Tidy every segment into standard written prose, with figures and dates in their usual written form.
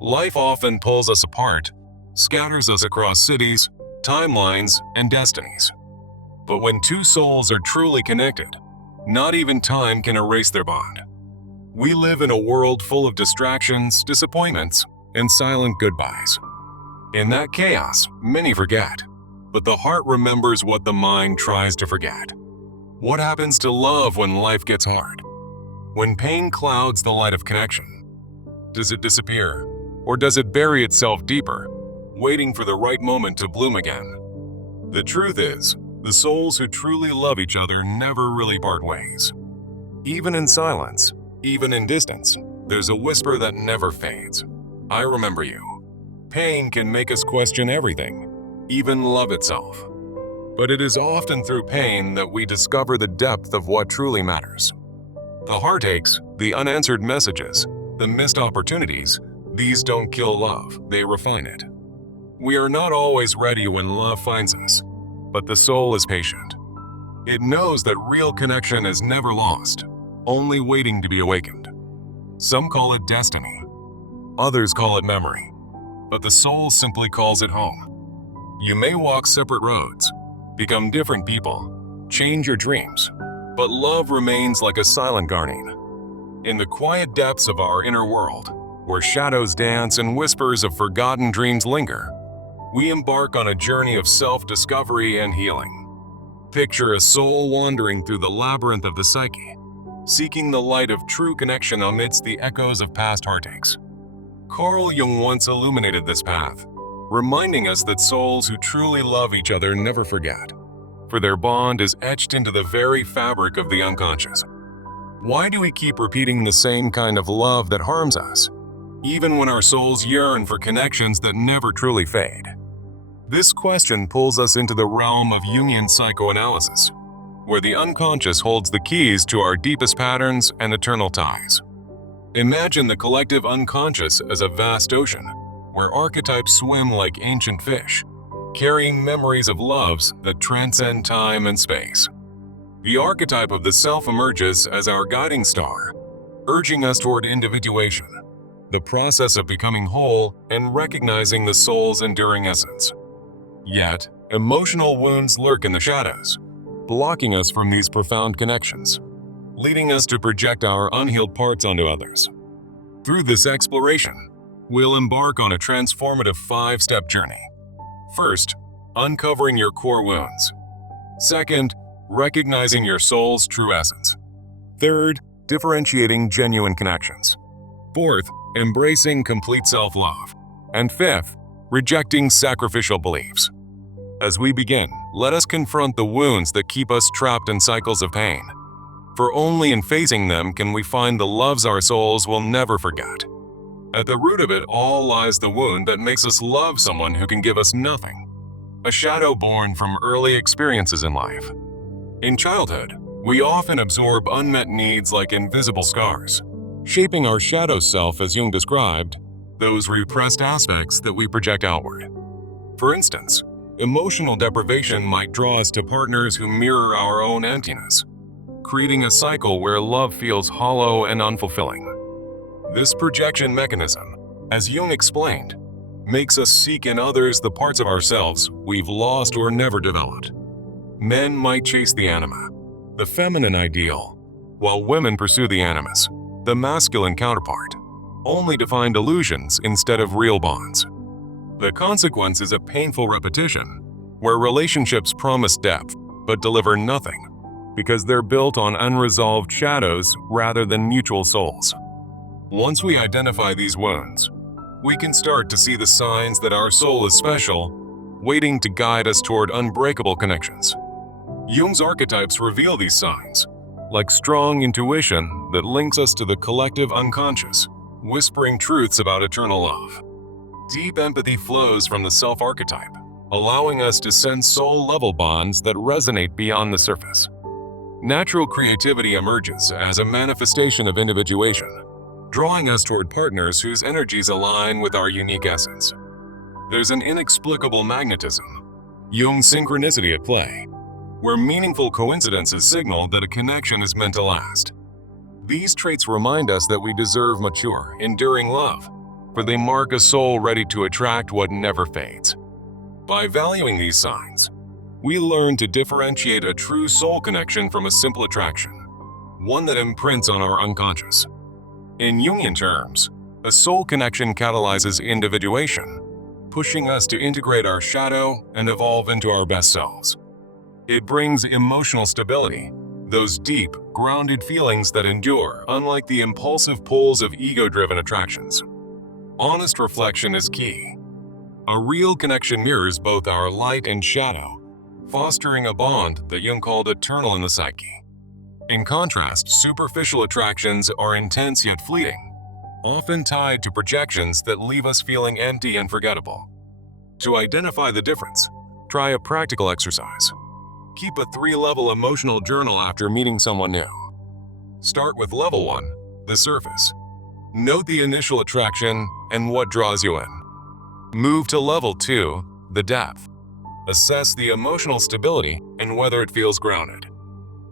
Life often pulls us apart, scatters us across cities, timelines, and destinies. But when two souls are truly connected, not even time can erase their bond. We live in a world full of distractions, disappointments, and silent goodbyes. In that chaos, many forget, but the heart remembers what the mind tries to forget. What happens to love when life gets hard? When pain clouds the light of connection? Does it disappear, or does it bury itself deeper, waiting for the right moment to bloom again? The truth is, the souls who truly love each other never really part ways. Even in silence, even in distance, there's a whisper that never fades. I remember you. Pain can make us question everything, even love itself. But it is often through pain that we discover the depth of what truly matters. The heartaches, the unanswered messages, the missed opportunities, these don't kill love, they refine it. We are not always ready when love finds us, but the soul is patient. It knows that real connection is never lost, only waiting to be awakened. Some call it destiny, others call it memory, but the soul simply calls it home. You may walk separate roads, become different people, change your dreams, but love remains like a silent guardian. In the quiet depths of our inner world, where shadows dance and whispers of forgotten dreams linger, we embark on a journey of self-discovery and healing. Picture a soul wandering through the labyrinth of the psyche, seeking the light of true connection amidst the echoes of past heartaches. Carl Jung once illuminated this path, reminding us that souls who truly love each other never forget, for their bond is etched into the very fabric of the unconscious. Why do we keep repeating the same kind of love that harms us, even when our souls yearn for connections that never truly fade? This question pulls us into the realm of Jungian psychoanalysis, where the unconscious holds the keys to our deepest patterns and eternal ties. Imagine the collective unconscious as a vast ocean, where archetypes swim like ancient fish, carrying memories of loves that transcend time and space. The archetype of the self emerges as our guiding star, urging us toward individuation, the process of becoming whole and recognizing the soul's enduring essence. Yet, emotional wounds lurk in the shadows, blocking us from these profound connections, leading us to project our unhealed parts onto others. Through this exploration, we'll embark on a transformative 5-step journey. First, uncovering your core wounds. Second, recognizing your soul's true essence. Third, differentiating genuine connections. Fourth, embracing complete self-love. And fifth, rejecting sacrificial beliefs. As we begin, let us confront the wounds that keep us trapped in cycles of pain. For only in facing them can we find the loves our souls will never forget. At the root of it all lies the wound that makes us love someone who can give us nothing, a shadow born from early experiences in life. In childhood, we often absorb unmet needs like invisible scars, shaping our shadow self as Jung described, those repressed aspects that we project outward. For instance, emotional deprivation might draw us to partners who mirror our own emptiness, creating a cycle where love feels hollow and unfulfilling. This projection mechanism, as Jung explained, makes us seek in others the parts of ourselves we've lost or never developed. Men might chase the anima, the feminine ideal, while women pursue the animus, the masculine counterpart, only to find illusions instead of real bonds. The consequence is a painful repetition, where relationships promise depth but deliver nothing, because they're built on unresolved shadows rather than mutual souls. Once we identify these wounds, we can start to see the signs that our soul is special, waiting to guide us toward unbreakable connections. Jung's archetypes reveal these signs, like strong intuition that links us to the collective unconscious, whispering truths about eternal love. Deep empathy flows from the self-archetype, allowing us to sense soul-level bonds that resonate beyond the surface. Natural creativity emerges as a manifestation of individuation, drawing us toward partners whose energies align with our unique essence. There's an inexplicable magnetism, Jung's synchronicity at play, where meaningful coincidences signal that a connection is meant to last. These traits remind us that we deserve mature, enduring love, for they mark a soul ready to attract what never fades. By valuing these signs, we learn to differentiate a true soul connection from a simple attraction, one that imprints on our unconscious. In Jungian terms, a soul connection catalyzes individuation, pushing us to integrate our shadow and evolve into our best selves. It brings emotional stability, those deep, grounded feelings that endure, unlike the impulsive pulls of ego-driven attractions. Honest reflection is key. A real connection mirrors both our light and shadow, fostering a bond that Jung called eternal in the psyche. In contrast, superficial attractions are intense yet fleeting, often tied to projections that leave us feeling empty and forgettable. To identify the difference, try a practical exercise. Keep a 3-level emotional journal after meeting someone new. Start with level 1, the surface. Note the initial attraction and what draws you in. Move to level 2, the depth. Assess the emotional stability and whether it feels grounded.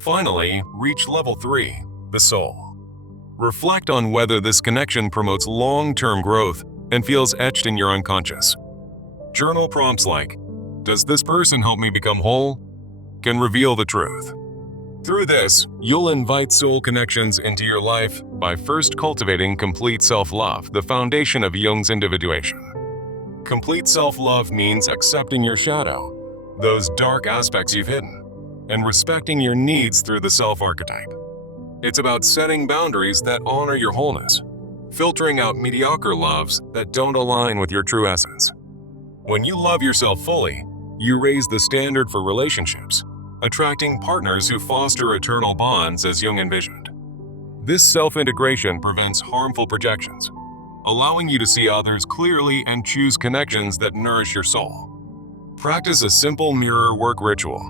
Finally, reach level 3, the soul. Reflect on whether this connection promotes long-term growth and feels etched in your unconscious. Journal prompts like, "Does this person help me become whole?" can reveal the truth. Through this, you'll invite soul connections into your life by first cultivating complete self-love, the foundation of Jung's individuation. Complete self-love means accepting your shadow, those dark aspects you've hidden, and respecting your needs through the self-archetype. It's about setting boundaries that honor your wholeness, filtering out mediocre loves that don't align with your true essence. When you love yourself fully, you raise the standard for relationships, attracting partners who foster eternal bonds as Jung envisioned. This self-integration prevents harmful projections, allowing you to see others clearly and choose connections that nourish your soul. Practice a simple mirror work ritual.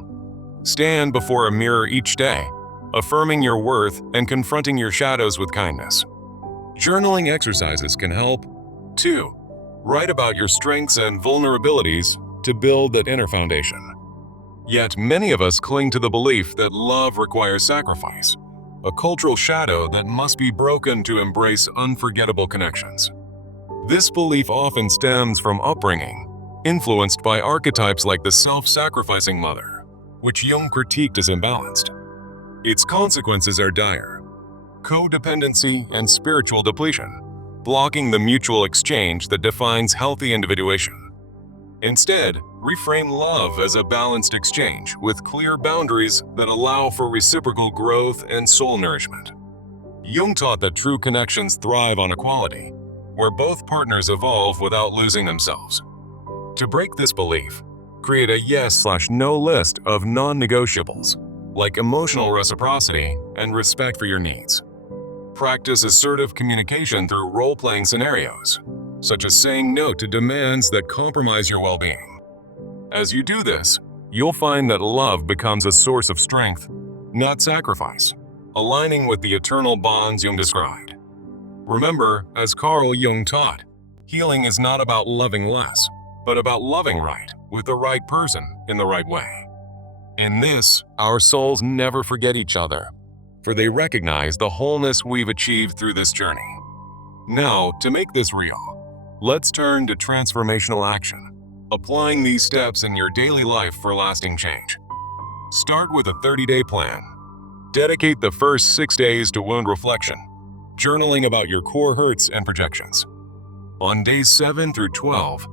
Stand before a mirror each day, affirming your worth and confronting your shadows with kindness. Journaling exercises can help. 2. Write about your strengths and vulnerabilities to build that inner foundation. Yet many of us cling to the belief that love requires sacrifice, a cultural shadow that must be broken to embrace unforgettable connections. This belief often stems from upbringing, influenced by archetypes like the self-sacrificing mother, which Jung critiqued as imbalanced. Its consequences are dire: codependency and spiritual depletion, blocking the mutual exchange that defines healthy individuation. Instead, reframe love as a balanced exchange with clear boundaries that allow for reciprocal growth and soul nourishment. Jung taught that true connections thrive on equality, where both partners evolve without losing themselves. To break this belief, create a yes/no list of non-negotiables, like emotional reciprocity and respect for your needs. Practice assertive communication through role-playing scenarios, such as saying no to demands that compromise your well-being. As you do this, you'll find that love becomes a source of strength, not sacrifice, aligning with the eternal bonds Jung described. Remember, as Carl Jung taught, healing is not about loving less, but about loving right, with the right person in the right way. In this, our souls never forget each other, for they recognize the wholeness we've achieved through this journey. Now, to make this real, let's turn to transformational action, applying these steps in your daily life for lasting change. Start with a 30-day plan. Dedicate the first 6 days to wound reflection, journaling about your core hurts and projections. On days 7 through 12,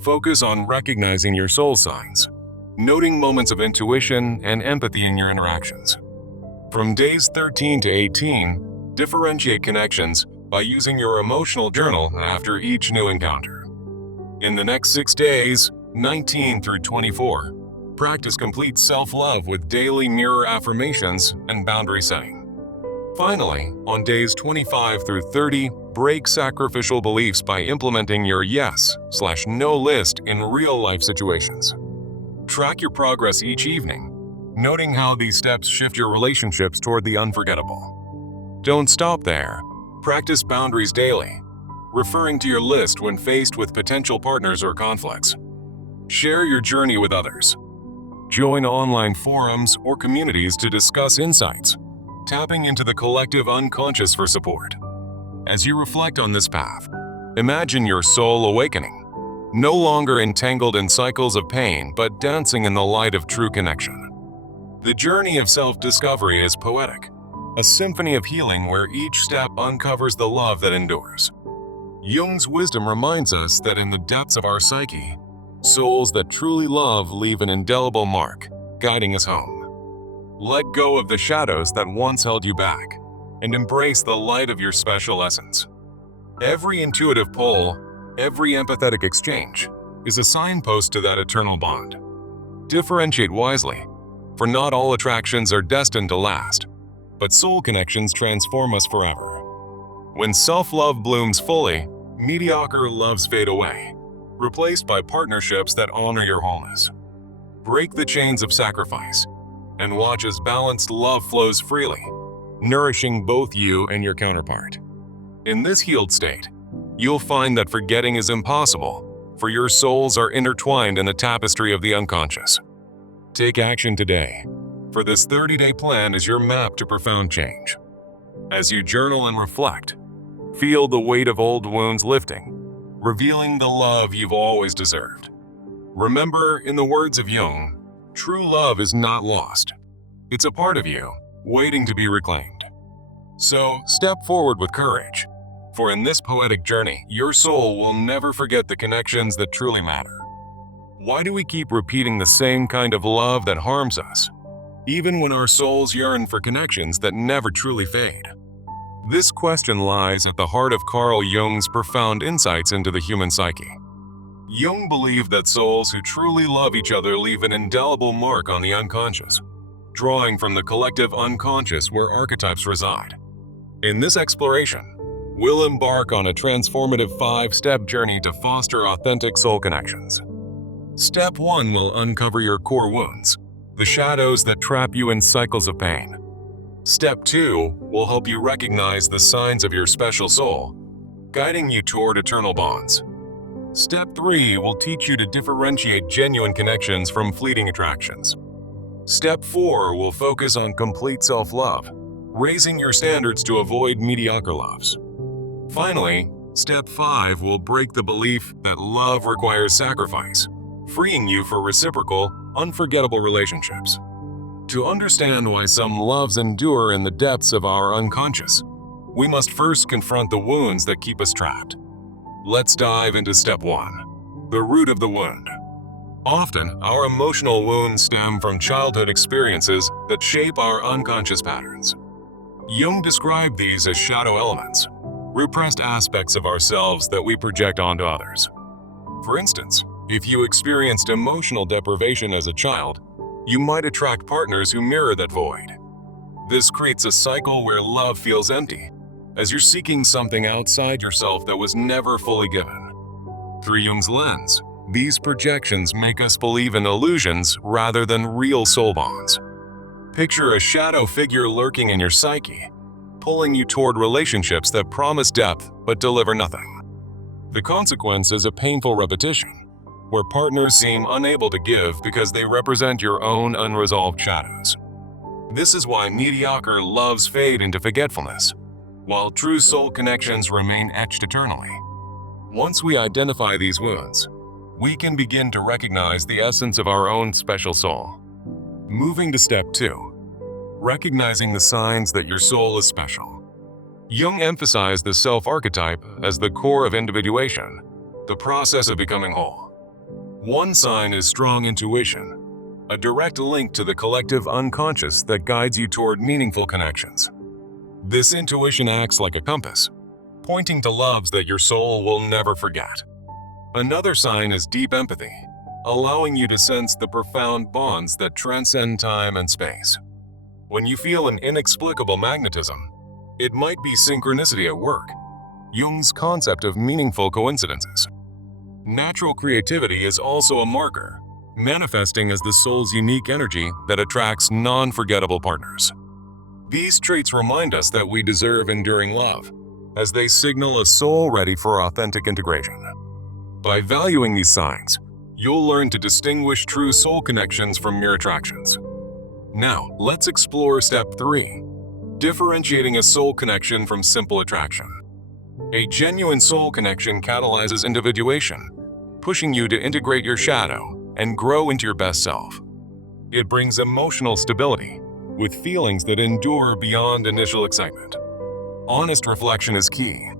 focus on recognizing your soul signs, noting moments of intuition and empathy in your interactions. From days 13 to 18, differentiate connections by using your emotional journal after each new encounter. In the next 6 days, 19 through 24, practice complete self-love with daily mirror affirmations and boundary setting. Finally, on days 25 through 30, break sacrificial beliefs by implementing your yes/no list in real-life situations. Track your progress each evening, noting how these steps shift your relationships toward the unforgettable. Don't stop there. Practice boundaries daily, referring to your list when faced with potential partners or conflicts. Share your journey with others. Join online forums or communities to discuss insights, tapping into the collective unconscious for support. As you reflect on this path, Imagine your soul awakening, no longer entangled in cycles of pain, but dancing in the light of true connection. The journey of self-discovery is poetic, a symphony of healing where each step uncovers the love that endures. Jung's wisdom reminds us that in the depths of our psyche, souls that truly love leave an indelible mark, guiding us home. Let go of the shadows that once held you back, and embrace the light of your special essence. Every intuitive pull, every empathetic exchange, is a signpost to that eternal bond. Differentiate wisely, for not all attractions are destined to last, but soul connections transform us forever. When self-love blooms fully, mediocre loves fade away, replaced by partnerships that honor your wholeness. Break the chains of sacrifice, and watch as balanced love flows freely, nourishing both you and your counterpart. In this healed state, you'll find that forgetting is impossible, for your souls are intertwined in the tapestry of the unconscious. Take action today, for this 30-day plan is your map to profound change. As you journal and reflect, feel the weight of old wounds lifting, revealing the love you've always deserved. Remember, in the words of Jung, true love is not lost. It's a part of you, waiting to be reclaimed. So, step forward with courage, for in this poetic journey, your soul will never forget the connections that truly matter. Why do we keep repeating the same kind of love that harms us, even when our souls yearn for connections that never truly fade? This question lies at the heart of Carl Jung's profound insights into the human psyche. Jung believed that souls who truly love each other leave an indelible mark on the unconscious, drawing from the collective unconscious where archetypes reside. In this exploration, we'll embark on a transformative 5-step journey to foster authentic soul connections. Step 1 will uncover your core wounds, the shadows that trap you in cycles of pain. Step 2 will help you recognize the signs of your special soul, guiding you toward eternal bonds. Step 3 will teach you to differentiate genuine connections from fleeting attractions. Step 4 will focus on complete self-love, raising your standards to avoid mediocre loves. Finally, Step 5 will break the belief that love requires sacrifice, freeing you for reciprocal, unforgettable relationships. To understand why some loves endure in the depths of our unconscious, we must first confront the wounds that keep us trapped. Let's dive into Step 1, the root of the wound. Often, our emotional wounds stem from childhood experiences that shape our unconscious patterns. Jung described these as shadow elements, repressed aspects of ourselves that we project onto others. For instance, if you experienced emotional deprivation as a child, you might attract partners who mirror that void. This creates a cycle where love feels empty, as you're seeking something outside yourself that was never fully given. Through Jung's lens, these projections make us believe in illusions rather than real soul bonds. Picture a shadow figure lurking in your psyche, pulling you toward relationships that promise depth but deliver nothing. The consequence is a painful repetition, where partners seem unable to give because they represent your own unresolved shadows. This is why mediocre loves fade into forgetfulness, while true soul connections remain etched eternally. Once we identify these wounds, we can begin to recognize the essence of our own special soul. Moving to Step 2, recognizing the signs that your soul is special. Jung emphasized the self-archetype as the core of individuation, the process of becoming whole. One sign is strong intuition, a direct link to the collective unconscious that guides you toward meaningful connections. This intuition acts like a compass, pointing to loves that your soul will never forget. Another sign is deep empathy, allowing you to sense the profound bonds that transcend time and space. When you feel an inexplicable magnetism, it might be synchronicity at work, Jung's concept of meaningful coincidences. Natural creativity is also a marker, manifesting as the soul's unique energy that attracts non-forgettable partners. These traits remind us that we deserve enduring love, as they signal a soul ready for authentic integration. By valuing these signs, you'll learn to distinguish true soul connections from mere attractions. Now, let's explore Step 3, differentiating a soul connection from simple attraction. A genuine soul connection catalyzes individuation, pushing you to integrate your shadow and grow into your best self. It brings emotional stability, with feelings that endure beyond initial excitement. Honest reflection is key.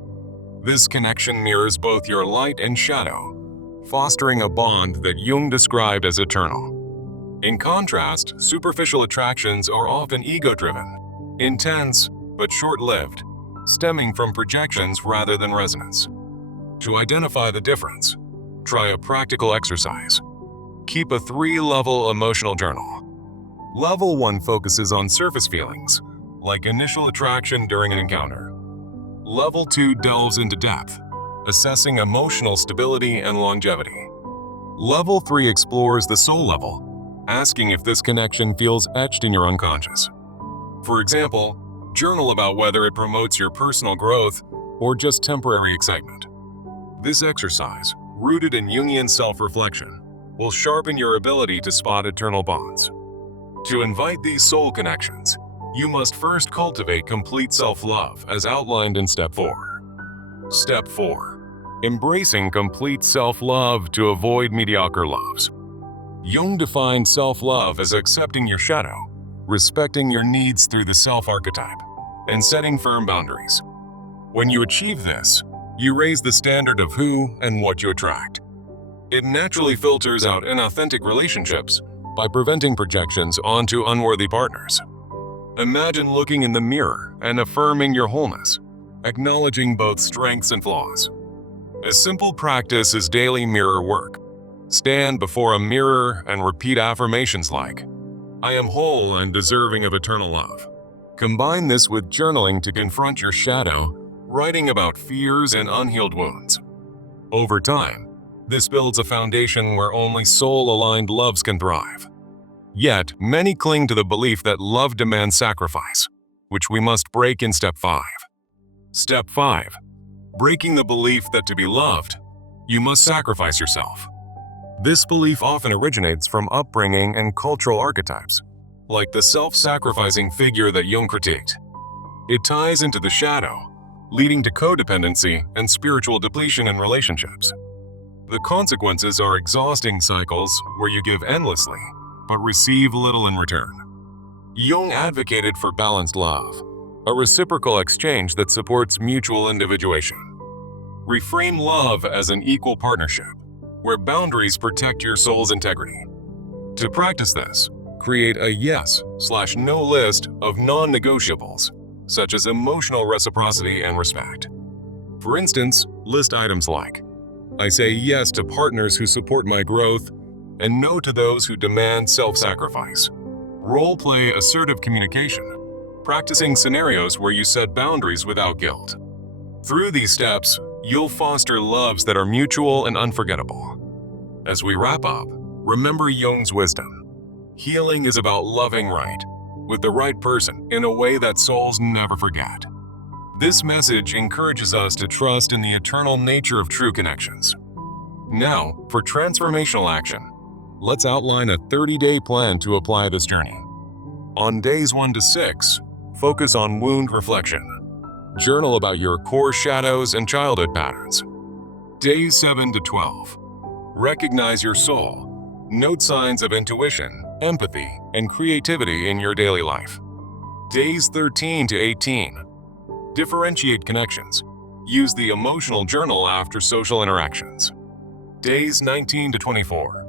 This connection mirrors both your light and shadow, fostering a bond that Jung described as eternal. In contrast, superficial attractions are often ego-driven, intense but short-lived, stemming from projections rather than resonance. To identify the difference, try a practical exercise. Keep a 3-level emotional journal. Level 1 focuses on surface feelings, like initial attraction during an encounter. Level 2 delves into depth, assessing emotional stability and longevity. Level 3 explores the soul level, asking if this connection feels etched in your unconscious. For example, journal about whether it promotes your personal growth or just temporary excitement. This exercise, rooted in Jungian self-reflection, will sharpen your ability to spot eternal bonds. To invite these soul connections, you must first cultivate complete self-love as outlined in Step 4. Step 4. Embracing complete self-love to avoid mediocre loves. Jung defined self-love as accepting your shadow, respecting your needs through the self-archetype, and setting firm boundaries. When you achieve this, you raise the standard of who and what you attract. It naturally filters out inauthentic relationships by preventing projections onto unworthy partners. Imagine looking in the mirror and affirming your wholeness, acknowledging both strengths and flaws. A simple practice is daily mirror work. Stand before a mirror and repeat affirmations like, "I am whole and deserving of eternal love." Combine this with journaling to confront your shadow, writing about fears and unhealed wounds. Over time, this builds a foundation where only soul-aligned loves can thrive. Yet, many cling to the belief that love demands sacrifice, which we must break in Step 5. Step 5. Breaking the belief that to be loved, you must sacrifice yourself. This belief often originates from upbringing and cultural archetypes, like the self-sacrificing figure that Jung critiqued. It ties into the shadow, leading to codependency and spiritual depletion in relationships. The consequences are exhausting cycles where you give endlessly, but receive little in return. Jung advocated for balanced love, a reciprocal exchange that supports mutual individuation. Reframe love as an equal partnership, where boundaries protect your soul's integrity. To practice this, create a yes/no list of non-negotiables, such as emotional reciprocity and respect. For instance, list items like, "I say yes to partners who support my growth, and no to those who demand self-sacrifice." Role-play assertive communication, practicing scenarios where you set boundaries without guilt. Through these steps, you'll foster loves that are mutual and unforgettable. As we wrap up, remember Jung's wisdom. Healing is about loving right, with the right person, in a way that souls never forget. This message encourages us to trust in the eternal nature of true connections. Now, for transformational action, let's outline a 30-day plan to apply this journey. On days 1 to 6, focus on wound reflection. Journal about your core shadows and childhood patterns. Days 7 to 12, recognize your soul. Note signs of intuition, empathy, and creativity in your daily life. Days 13 to 18, differentiate connections. Use the emotional journal after social interactions. Days 19 to 24,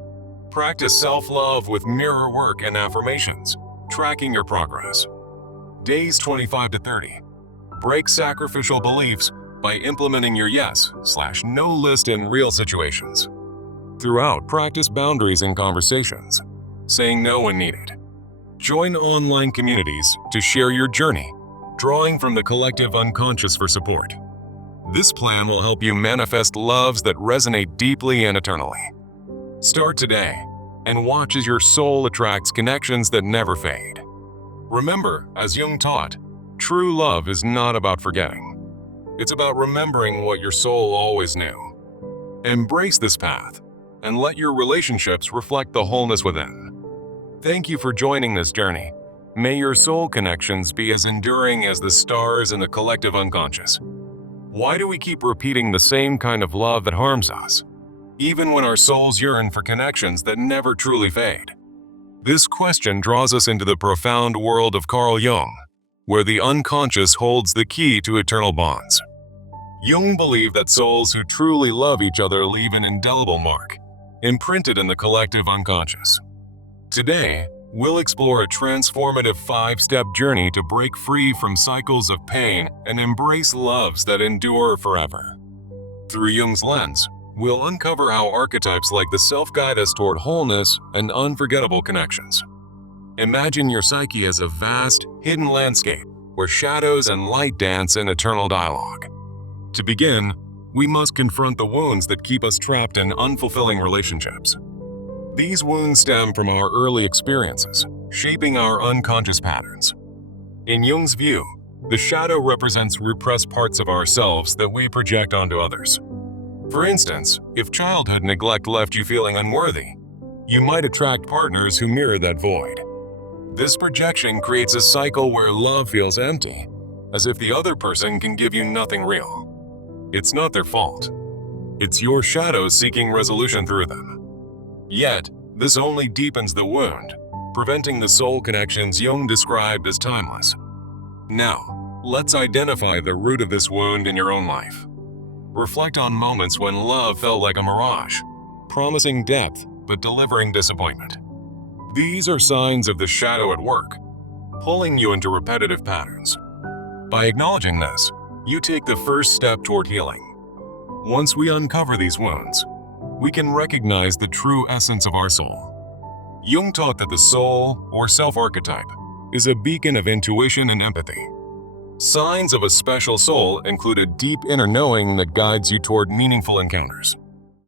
practice self-love with mirror work and affirmations, tracking your progress. Days 25 to 30, break sacrificial beliefs by implementing your yes/no list in real situations. Throughout, practice boundaries in conversations, saying no when needed. Join online communities to share your journey, drawing from the collective unconscious for support. This plan will help you manifest loves that resonate deeply and eternally. Start today and watch as your soul attracts connections that never fade. Remember, as Jung taught, true love is not about forgetting. It's about remembering what your soul always knew. Embrace this path and let your relationships reflect the wholeness within. Thank you for joining this journey. May your soul connections be as enduring as the stars in the collective unconscious. Why do we keep repeating the same kind of love that harms us, even when our souls yearn for connections that never truly fade? This question draws us into the profound world of Carl Jung, where the unconscious holds the key to eternal bonds. Jung believed that souls who truly love each other leave an indelible mark, imprinted in the collective unconscious. Today, we'll explore a transformative 5-step journey to break free from cycles of pain and embrace loves that endure forever. Through Jung's lens, we'll uncover how archetypes like the self guide us toward wholeness and unforgettable connections. Imagine your psyche as a vast, hidden landscape where shadows and light dance in eternal dialogue. To begin, we must confront the wounds that keep us trapped in unfulfilling relationships. These wounds stem from our early experiences, shaping our unconscious patterns. In Jung's view, the shadow represents repressed parts of ourselves that we project onto others. For instance, if childhood neglect left you feeling unworthy, you might attract partners who mirror that void. This projection creates a cycle where love feels empty, as if the other person can give you nothing real. It's not their fault. It's your shadow seeking resolution through them. Yet, this only deepens the wound, preventing the soul connections Jung described as timeless. Now, let's identify the root of this wound in your own life. Reflect on moments when love felt like a mirage, promising depth but delivering disappointment. These are signs of the shadow at work, pulling you into repetitive patterns. By acknowledging this, you take the first step toward healing. Once we uncover these wounds, we can recognize the true essence of our soul. Jung taught that the soul, or self-archetype, is a beacon of intuition and empathy. Signs of a special soul include a deep inner knowing that guides you toward meaningful encounters,